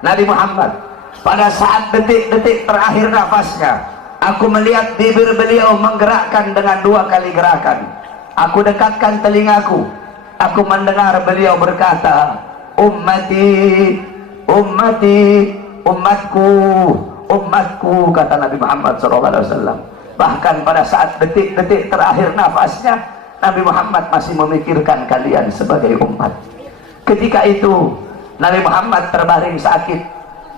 Nabi Muhammad pada saat detik-detik terakhir nafasnya, aku melihat bibir beliau menggerakkan dengan 2 kali gerakan. Aku dekatkan telingaku, aku mendengar beliau berkata, ummati, ummati, umatku, umatku, kata Nabi Muhammad SAW. Bahkan pada saat detik-detik terakhir nafasnya, Nabi Muhammad masih memikirkan kalian sebagai umat. Ketika itu Nabi Muhammad terbaring sakit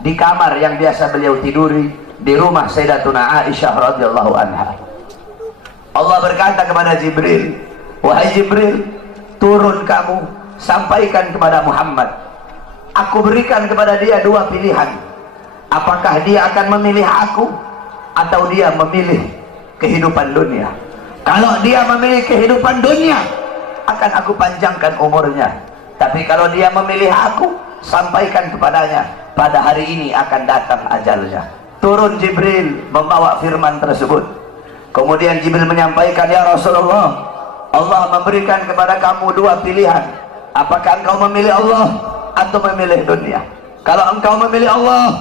di kamar yang biasa beliau tiduri di rumah Sayyidatuna Aisyah radhiyallahu anha. Allah berkata kepada Jibril, wahai Jibril, turun kamu, sampaikan kepada Muhammad, aku berikan kepada dia 2 pilihan. Apakah dia akan memilih aku atau dia memilih kehidupan dunia? Kalau dia memilih kehidupan dunia, akan aku panjangkan umurnya. Tapi kalau dia memilih aku, sampaikan kepadanya, pada hari ini akan datang ajalnya. Turun Jibril membawa firman tersebut. Kemudian Jibril menyampaikan, ya Rasulullah, Allah memberikan kepada kamu 2 pilihan. Apakah engkau memilih Allah atau memilih dunia? Kalau engkau memilih Allah,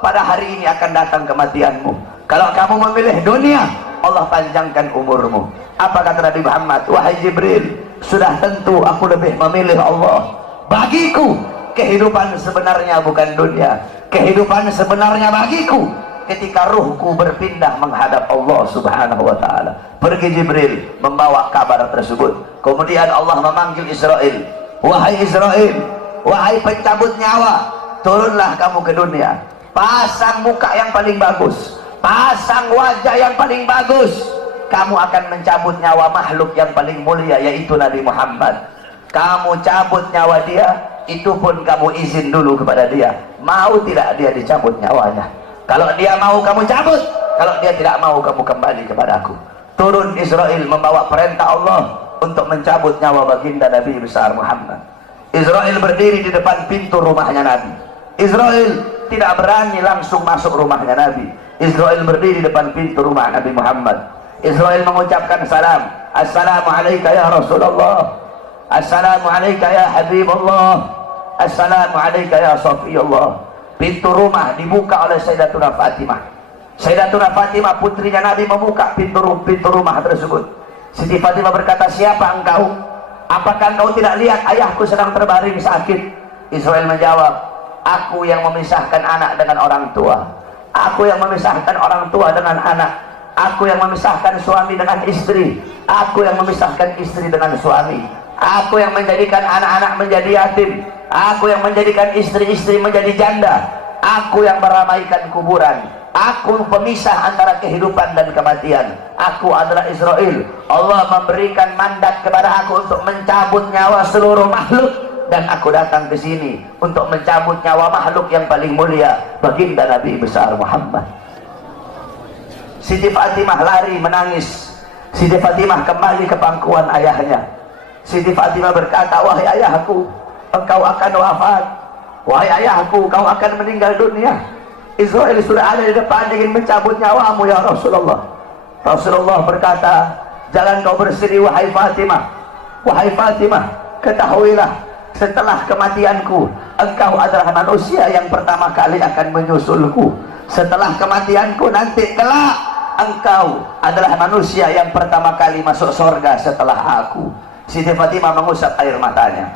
pada hari ini akan datang kematianmu. Kalau kamu memilih dunia, Allah panjangkan umurmu. Apa kata Nabi Muhammad? Wahai Jibril, sudah tentu aku lebih memilih Allah. Bagiku kehidupan sebenarnya bukan dunia. Kehidupan sebenarnya bagiku ketika ruhku berpindah menghadap Allah subhanahu wa ta'ala. Pergi Jibril membawa kabar tersebut. Kemudian Allah memanggil Israel, wahai Israel, wahai pencabut nyawa, turunlah kamu ke dunia. Pasang muka yang paling bagus, pasang wajah yang paling bagus. Kamu akan mencabut nyawa makhluk yang paling mulia, yaitu Nabi Muhammad. Kamu cabut nyawa dia, itu pun kamu izin dulu kepada dia, mau tidak dia dicabut nyawanya. Kalau dia mau kamu cabut, kalau dia tidak mau kamu kembali kepadaku. Turun Israel membawa perintah Allah untuk mencabut nyawa baginda Nabi besar Muhammad. Israel berdiri di depan pintu rumahnya Nabi. Israel tidak berani langsung masuk rumahnya Nabi. Israel berdiri di depan pintu rumah Nabi Muhammad. Israel mengucapkan salam, assalamualaikum ya Rasulullah, assalamualaikum ya Habibullah, assalamualaikum ya Safiyullah. Pintu rumah dibuka oleh Sayyidatuna Fatimah. Sayyidatuna Fatimah putrinya Nabi membuka pintu rumah tersebut. Siti Fatimah berkata, siapa engkau? Apakah engkau tidak lihat ayahku sedang terbaring sakit? Israel menjawab, aku yang memisahkan anak dengan orang tua, aku yang memisahkan orang tua dengan anak, aku yang memisahkan suami dengan istri, aku yang memisahkan istri dengan suami, aku yang menjadikan anak-anak menjadi yatim, aku yang menjadikan istri-istri menjadi janda, aku yang meramaikan kuburan, aku pemisah antara kehidupan dan kematian. Aku adalah Israel. Allah memberikan mandat kepada aku untuk mencabut nyawa seluruh makhluk, dan aku datang ke sini untuk mencabut nyawa makhluk yang paling mulia, baginda Nabi besar Muhammad. Siti Fatimah lari menangis. Siti Fatimah kembali ke pangkuan ayahnya. Siti Fatimah berkata, wahai ayahku, engkau akan wafat. Wahai ayahku, kau akan meninggal dunia. Israel sudah ada di depan ingin mencabut nyawamu ya Rasulullah. Rasulullah berkata, jangan kau bersedih wahai Fatimah. Wahai Fatimah, ketahuilah, setelah kematianku, engkau adalah manusia yang pertama kali akan menyusulku. Setelah kematianku nanti kelak, engkau adalah manusia yang pertama kali masuk surga setelah aku. Siti Fatimah mengusap air matanya.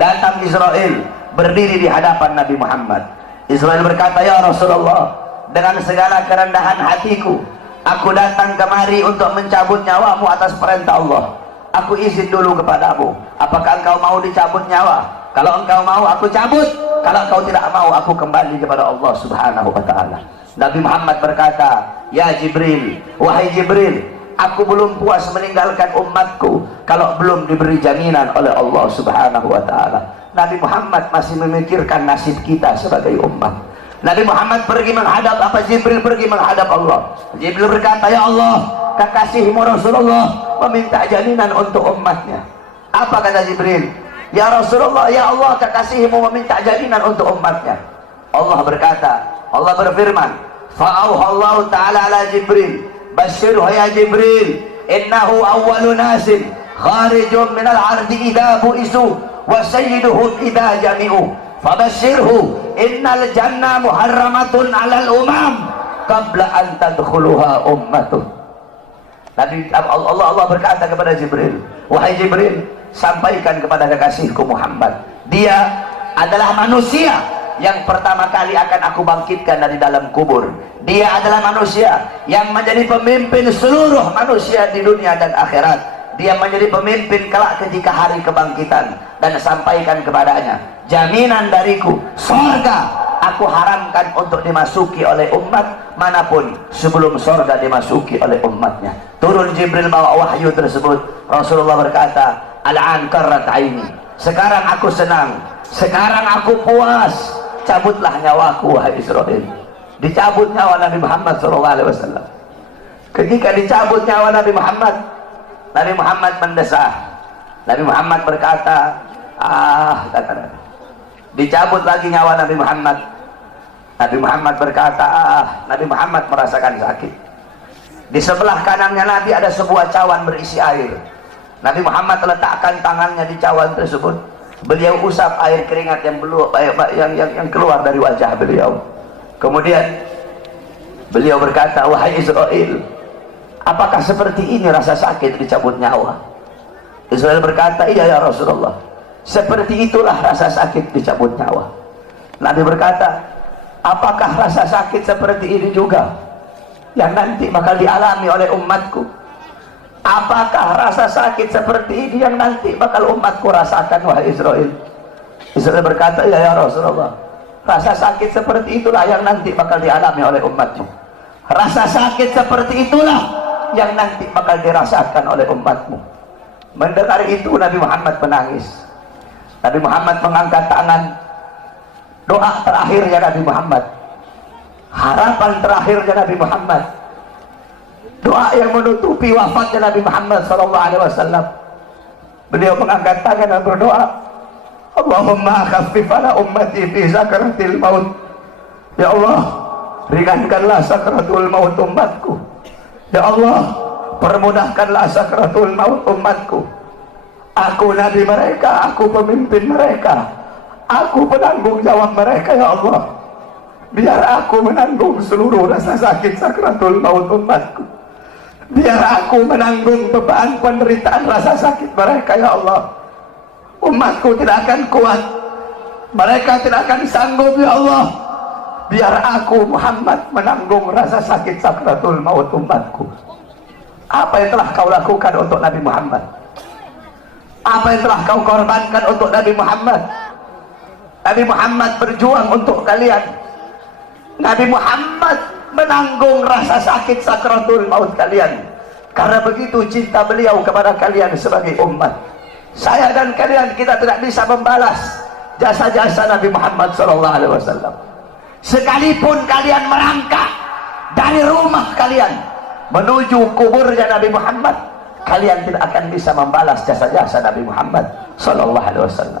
Datang Israel berdiri di hadapan Nabi Muhammad. Israel berkata, ya Rasulullah, dengan segala kerendahan hatiku, aku datang kemari untuk mencabut nyawamu atas perintah Allah. Aku izin dulu kepadamu, apakah engkau mau dicabut nyawa? Kalau engkau mau, aku cabut. Kalau engkau tidak mau, aku kembali kepada Allah subhanahu wa ta'ala. Nabi Muhammad berkata, ya Jibril, wahai Jibril, aku belum puas meninggalkan umatku kalau belum diberi jaminan oleh Allah subhanahu wa ta'ala. Nabi Muhammad masih memikirkan nasib kita sebagai umat. Nabi Muhammad pergi menghadap apa? Jibril pergi menghadap Allah. Jibril berkata, ya Allah, kekasihmu Rasulullah meminta jaminan untuk umatnya. Apa kata Jibril? Ya Rasulullah, ya Allah, kekasihmu meminta jaminan untuk umatnya. Allah berkata, Allah berfirman, fa'auhallahu ta'ala ala Jibril, basyirhu ya Jibril, innahu awwalu nasin kharijun minal ardi idha bu'isu wa sayyiduhum idha jami'u. fabashirhu innal jannah muharramatun 'alal umam qabla an tadkhuluha ummatuh. Nabi Allah berkata kepada Jibril, wahai Jibril, sampaikan kepada kekasihku Muhammad, dia adalah manusia yang pertama kali akan aku bangkitkan dari dalam kubur. Dia adalah manusia yang menjadi pemimpin seluruh manusia di dunia dan akhirat. Dia menjadi pemimpin kelak ketika hari kebangkitan. Dan sampaikan kepadanya, jaminan dariku, surga aku haramkan untuk dimasuki oleh umat manapun sebelum surga dimasuki oleh umatnya. Turun Jibril bawa wahyu tersebut. Rasulullah berkata, al-an qarrat aini, sekarang aku senang, sekarang aku puas, cabutlah nyawaku wahai Israel. Dicabut nyawa Nabi Muhammad SAW. Ketika dicabut nyawa Nabi Muhammad mendesah. Nabi Muhammad berkata, dicabut lagi nyawa Nabi Muhammad. Nabi Muhammad berkata, Nabi Muhammad merasakan sakit. Di sebelah kanannya Nabi ada sebuah cawan berisi air. Nabi Muhammad letakkan tangannya di cawan tersebut. Beliau usap air keringat yang keluar dari wajah beliau. Kemudian beliau berkata, wahai Israel, apakah seperti ini rasa sakit dicabut nyawa? Israel berkata, iya ya Rasulullah, seperti itulah rasa sakit dicabut nyawa. Nabi berkata, apakah rasa sakit seperti ini juga yang nanti bakal dialami oleh umatku? Apakah rasa sakit seperti ini yang nanti bakal umatku rasakan wahai Israel? Israel berkata, iya ya Rasulullah, rasa sakit seperti itulah yang nanti bakal dialami oleh umatmu. Rasa sakit seperti itulah yang nanti bakal dirasakan oleh umatmu. Mendengar itu Nabi Muhammad menangis. Nabi Muhammad mengangkat tangan. Doa terakhirnya Nabi Muhammad, harapan terakhirnya Nabi Muhammad, doa yang menutupi wafatnya Nabi Muhammad SAW. Beliau mengangkat tangan dan berdoa, Allahumma khaffif ala ummati fi sakratil maut. Ya Allah, ringankanlah sakratul maut umatku. Ya Allah, permudahkanlah sakratul maut umatku. Aku nabi mereka, aku pemimpin mereka, aku penanggung jawab mereka. Ya Allah, biar aku menanggung seluruh rasa sakit sakratul maut umatku. Biar aku menanggung beban penderitaan rasa sakit mereka. Ya Allah, umatku tidak akan kuat, mereka tidak akan sanggup. Ya Allah, biar aku Muhammad menanggung rasa sakit sakratul maut umatku. Apa yang telah kau lakukan untuk Nabi Muhammad? Apa yang telah kau korbankan untuk Nabi Muhammad? Nabi Muhammad berjuang untuk kalian. Nabi Muhammad menanggung rasa sakit sakratul maut kalian. Karena begitu cinta beliau kepada kalian sebagai umat. Saya dan kalian, kita tidak bisa membalas jasa-jasa Nabi Muhammad SAW. Sekalipun kalian merangkak dari rumah kalian menuju kuburnya Nabi Muhammad, kalian tidak akan bisa membalas jasa-jasa Nabi Muhammad SAW.